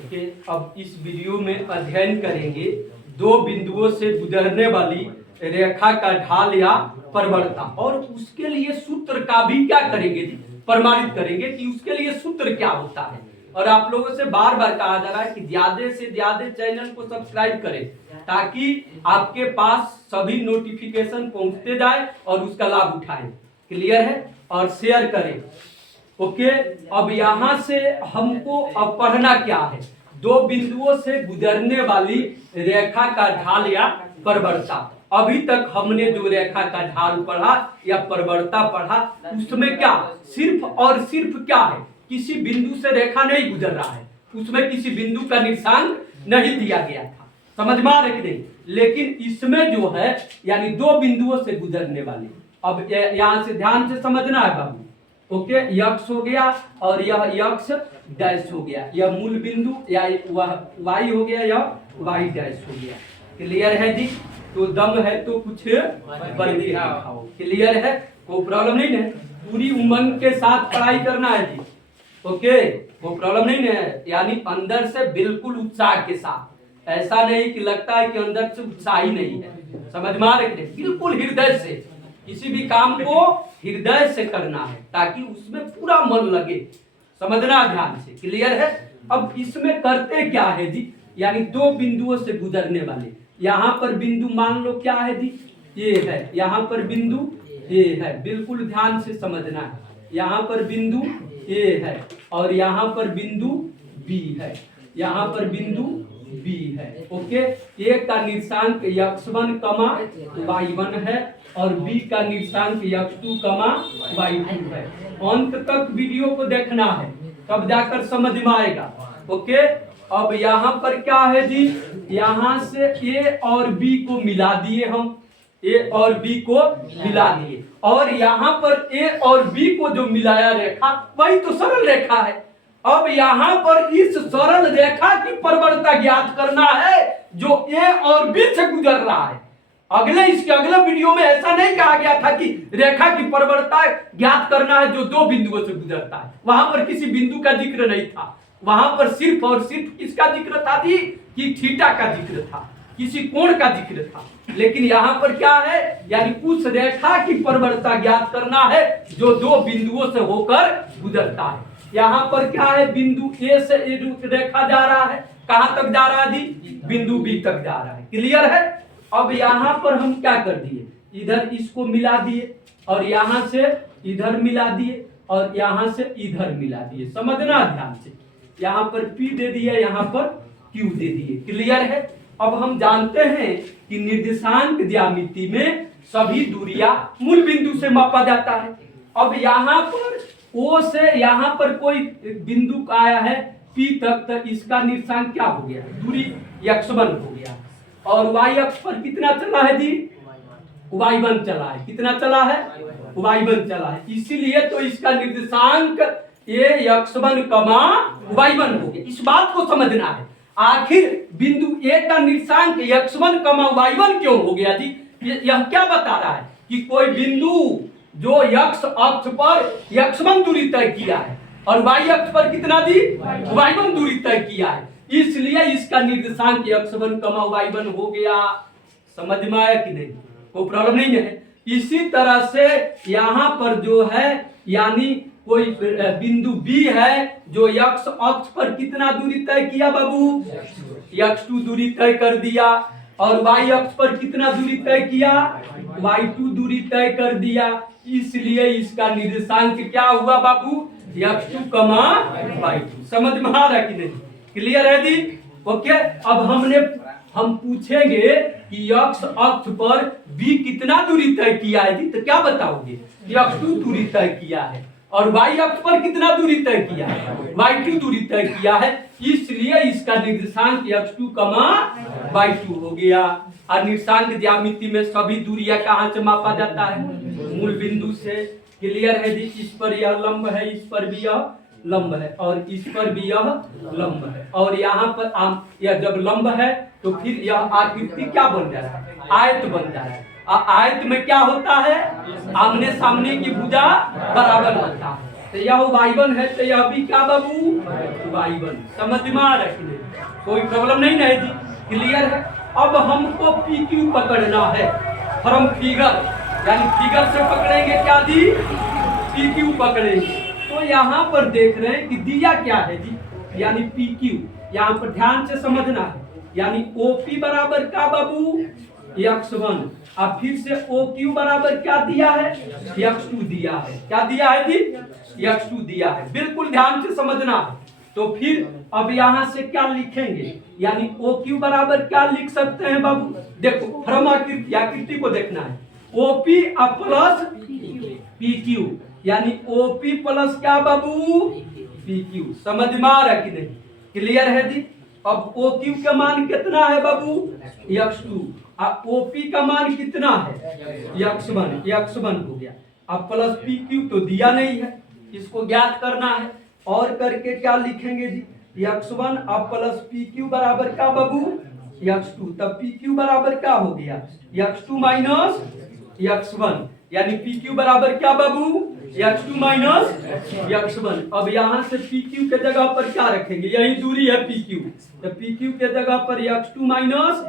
Okay, अब इस video में अध्ययन करेंगे दो बिंदुओं से गुजरने वाली रेखा का ढाल या प्रवणता, और उसके लिए सूत्र का भी क्या करेंगे, प्रमाणित करेंगे कि उसके लिए सूत्र क्या होता है। और आप लोगों से बार बार कहा जा रहा है कि ज्यादा से ज्यादा चैनल को सब्सक्राइब करें ताकि आपके पास सभी नोटिफिकेशन पहुंचते जाए और उसका लाभ उठाएं। क्लियर है? और शेयर करें। ओके, अब यहां से हमको अब पढ़ना क्या है, दो बिंदुओं से गुजरने वाली रेखा का ढाल या प्रवणता। अभी तक हमने जो रेखा का ढाल पढ़ा या प्रवणता पढ़ा, उसमें क्या सिर्फ और सिर्फ क्या है, किसी बिंदु से रेखा नहीं गुजर रहा है, उसमें किसी बिंदु का निर्देशांक नहीं दिया गया था। समझ में आ रहा है कि नहीं? लेकिन इसमें जो है यानी दो बिंदुओं से गुजरने वाली, अब यहां से ध्यान से समझना है बाबू। ओके, यक्स हो गया और यह यक्स डैश हो गया, यह मूल बिंदु या वाई हो गया, यह वाई डैश हो गया। क्लियर है जी? तो दम है तो कुछ बंदी दिखाओ। क्लियर है? कोई प्रॉब्लम नहीं है? पूरी उमंग के साथ पढ़ाई करना है जी। ओके, कोई प्रॉब्लम नहीं है? यानी अंदर से बिल्कुल उत्साह के साथ, ऐसा नहीं कि लगता है कि अंदर से उत्साह ही नहीं है। समझ में आ रहे? बिल्कुल हृदय से किसी भी काम को हृदय से करना है ताकि उसमें पूरा मन लगे। समझना ध्यान से। क्लियर है? अब इसमें करते क्या है जी, यानी दो बिंदुओं से गुजरने वाले, यहाँ पर बिंदु मान लो क्या है जी, ये है, यहाँ पर बिंदु ये है, बिल्कुल ध्यान से समझना है। यहाँ पर बिंदु ए है और यहाँ पर बिंदु बी है, यहाँ पर बिंदु बी है। ओके, ए का निर्देशांक x1, y1 है और बी का निर्देशांक x2, y2 है। अंत तक वीडियो को देखना है, तब जाकर समझ में आएगा। ओके, अब यहाँ पर क्या है जी, यहाँ से ए और बी को मिला दिए हम, ए और बी को मिला दिए, और यहाँ पर ए और बी को जो मिलाया रेखा वही तो सरल रेखा है। अब यहाँ पर इस सरल रेखा की प्रवणता ज्ञात करना है जो ए और बी से गुजर रहा है। इसके अगले वीडियो में ऐसा नहीं कहा गया था कि रेखा की प्रवणता ज्ञात करना है जो दो बिंदुओं से गुजरता है। वहां पर किसी बिंदु का जिक्र नहीं था, वहां पर सिर्फ और सिर्फ किसका जिक्र था जी, कि थीटा का जिक्र था, किसी कोण का जिक्र था। लेकिन यहाँ पर क्या है, यानी उस रेखा की प्रवणता ज्ञात करना है जो दो बिंदुओं से होकर गुजरता है। यहाँ पर क्या है, बिंदु ए से रेखा जा रहा है, कहां तक जा रहा है जी, बिंदु बी तक जा रहा है। क्लियर है? अब यहाँ पर हम क्या कर दिए, इधर इसको मिला दिए और यहाँ से इधर मिला दिए और यहाँ से इधर मिला दिए। समझना ध्यान से, यहाँ पर P दे दिए, यहाँ पर Q दे दिए। क्लियर है? अब हम जानते हैं कि निर्देशांक ज्यामिति में सभी दूरियां मूल बिंदु से मापा जाता है। अब यहाँ पर O से यहाँ पर कोई बिंदु आया है P तक, तो इसका निर्देशांक क्या हो गया, दूरी x1 हो गया, और y अक्ष पर कितना चला है जी, y1 चला है। कितना चला है, y1 चला है। इसीलिए तो इसका निर्देशांक a x1, y1 हो गया। इस बात को समझना है, आखिर बिंदु ए का निर्देशांक x1, y1 क्यों हो गया जी। यह क्या बता रहा है कि कोई बिंदु जो x अक्ष पर x1 दूरी तय किया है और y अक्ष पर कितना जी, y1 दूरी तय किया है, इसलिए इसका निर्देशांक x1, y1 हो गया। समझ में आया कि नहीं? कोई प्रॉब्लम नहीं है? इसी तरह से यहाँ पर जो है यानी कोई बिंदु बी है जो x अक्ष पर कितना दूरी तय किया बाबू, x2 दूरी तय कर दिया, और y अक्ष पर कितना दूरी तय किया, y2 दूरी तय कर दिया। इसलिए इसका निर्देशांक क्या हुआ बाबू, x2, y2। समझ में आ रहा कि नहीं? क्लियर है जी? ओके, अब हम पूछेंगे कि x अक्ष पर b कितना दूरी तय किया है जी, तो क्या बताओगे, x2 दूरी तय किया है, और y अक्ष पर कितना दूरी तय किया है, y2 दूरी तय किया है। इसलिए इसका निर्देशांक x2, y2 हो गया। और निर्देशांक ज्यामिति में सभी दूरियां कहां से मापा जाता है, मूल बिंदु से। क्लियर है जी? इस पर यह लंब है, इस पर भी यह लंब है, और इस पर भी यह लंब है, और यहाँ पर यह जब लंब है तो फिर यह आकृति क्या बन जा रहा है, आयत बन जा रहा है। आयत में क्या होता है, आमने सामने की भुजा बराबर होता है। तो यह y1 है, तो यह भी क्या बाबू y1। समझ में आ रहा है कि नहीं? कोई प्रॉब्लम नहीं है जी, क्लियर है। अब हमको PQ पकड़ना है फ्रॉम फिगर, यानी फिगर से पकड़ेंगे क्या जी, PQ पकड़ेंगे। तो यहाँ पर देख रहे हैं कि दिया क्या है जी, यानी PQ, यहाँ पर ध्यान से समझना है, यानी OP बराबर क्या बाबू x1, अब फिर से OQ बराबर क्या दिया है, x2 दिया है। क्या दिया है जी, x2 दिया है, बिल्कुल ध्यान से समझना है। तो फिर अब यहाँ से क्या लिखेंगे, यानी OQ बराबर क्या लिख सकते हैं बाबू, देखो फ्रॉम आकृति को देखना है, OP प्लस PQ, यानी OP प्लस क्या बाबू PQ। समझ में आ रहा है कि नहीं, क्लियर है जी। अब OQ का मान कितना है बाबू x2, अब OP का मान कितना है x1 हो गया। अब प्लस PQ तो दिया नहीं है, इसको ज्ञात करना है, और करके क्या लिखेंगे जी x1 अब प्लस PQ बराबर क्या बाबू x2, तब PQ बराबर क्या हो गया x2 माइनस x1, यानी PQ बराबर क्या बाबू x2 माइनस x1। अब यहाँ से PQ के जगह पर क्या रखेंगे, यही दूरी है PQ, तो PQ के जगह पर x2 माइनस,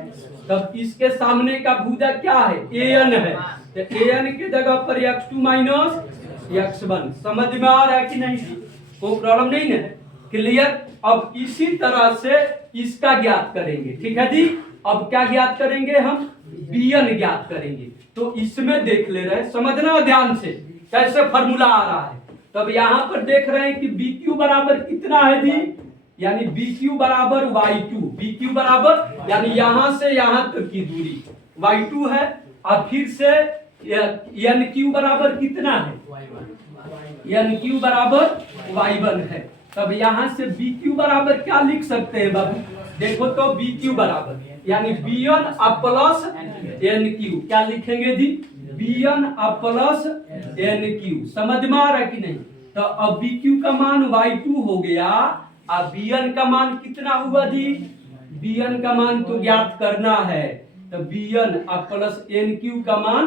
तब इसके सामने का भुजा क्या है AN है, तो AN के जगह पर x2 माइनस x1। समझ में आ रहा है कि नहीं, कोई प्रॉब्लम नहीं है, क्लियर। अब इसी तरह से इसका ज्ञात करेंगे, ठीक है जी। अब क्या ज्ञात करेंगे हम, BN ज्ञात करेंगे। तो इसमें देख ले रहे, समझना ध्यान से कैसे फॉर्मूला आ रहा है। तब यहाँ पर देख रहे हैं कि BQ बराबर कितना है जी, यानी BQ बराबर y2, BQ बराबर यानी यहाँ से यहाँ तक की दूरी y2 है, और फिर से NQ बराबर कितना है, NQ बराबर y1 है। तब यहाँ से BQ बराबर क्या लिख सकते हैं बाबू, देखो तो BQ बराबर यानी BN प्लस NQ, क्या लिखेंगे जी BN प्लस NQ। समझ में आ रहा है कि नहीं, तो अब BQ का मान y2 हो गया, अब BN का मान कितना हुआ जी, BN का मान तो ज्ञात करना है, तो BN प्लस NQ का मान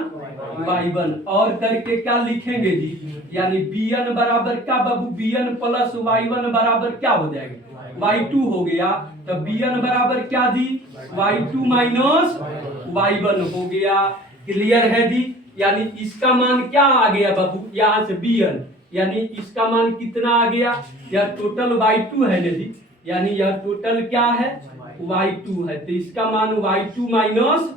y1, और करके क्या लिखेंगे जी, यानी BN बराबर क्या बाबू BN प्लस y1 बराबर क्या हो जाएगा y2 हो गया, तो BN बराबर क्या जी y2 माइनस y1 हो गया। क्लियर है जी, यानी इसका मान क्या आ गया बाबू, यहाँ से BN, यानी इसका मान कितना आ गया, यह टोटल y2 है ना जी, यानी यह टोटल क्या है y2 है, तो इसका मान y2 माइनस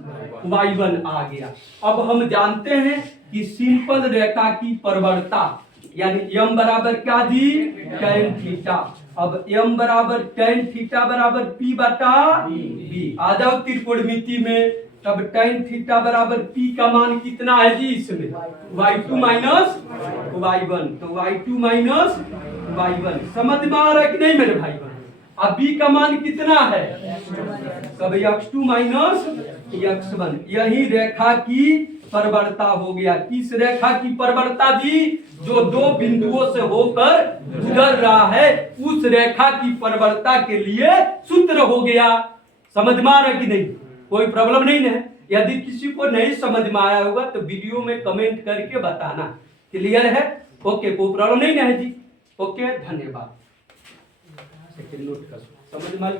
y1 आ गया। अब हम जानते हैं कि सिंपल रेखा की परवरता, यानी m बराबर क्या जी tan थीटा, अब m बराबर tan थीटा बराबर P बटा B। आ जाओ त्रिकोणमिति में, तब tan थीटा बराबर P का मान कितना है जी, इसमें y2 माइनस y1, तो y2 माइनस y1। समझ में आ रहा है कि नहीं मेरे भाई बहन। अब B का मान कितना है, तब x2 माइनस x1, यही रेखा की परवरता हो गया। किस रेखा की परवरता जी, जो दो बिंदुओं से होकर गुजर रहा है, उस रेखा की परवरता के लिए सूत्र हो गया। समझ में आ रहा है कि नहीं, कोई प्रॉब्लम नहीं है। यदि किसी को नहीं समझ में आया होगा तो वीडियो में कमेंट करके बताना। क्लियर है, ओके, कोई प्रॉब्लम नहीं है जी, ओके, धन्यवाद। समझ में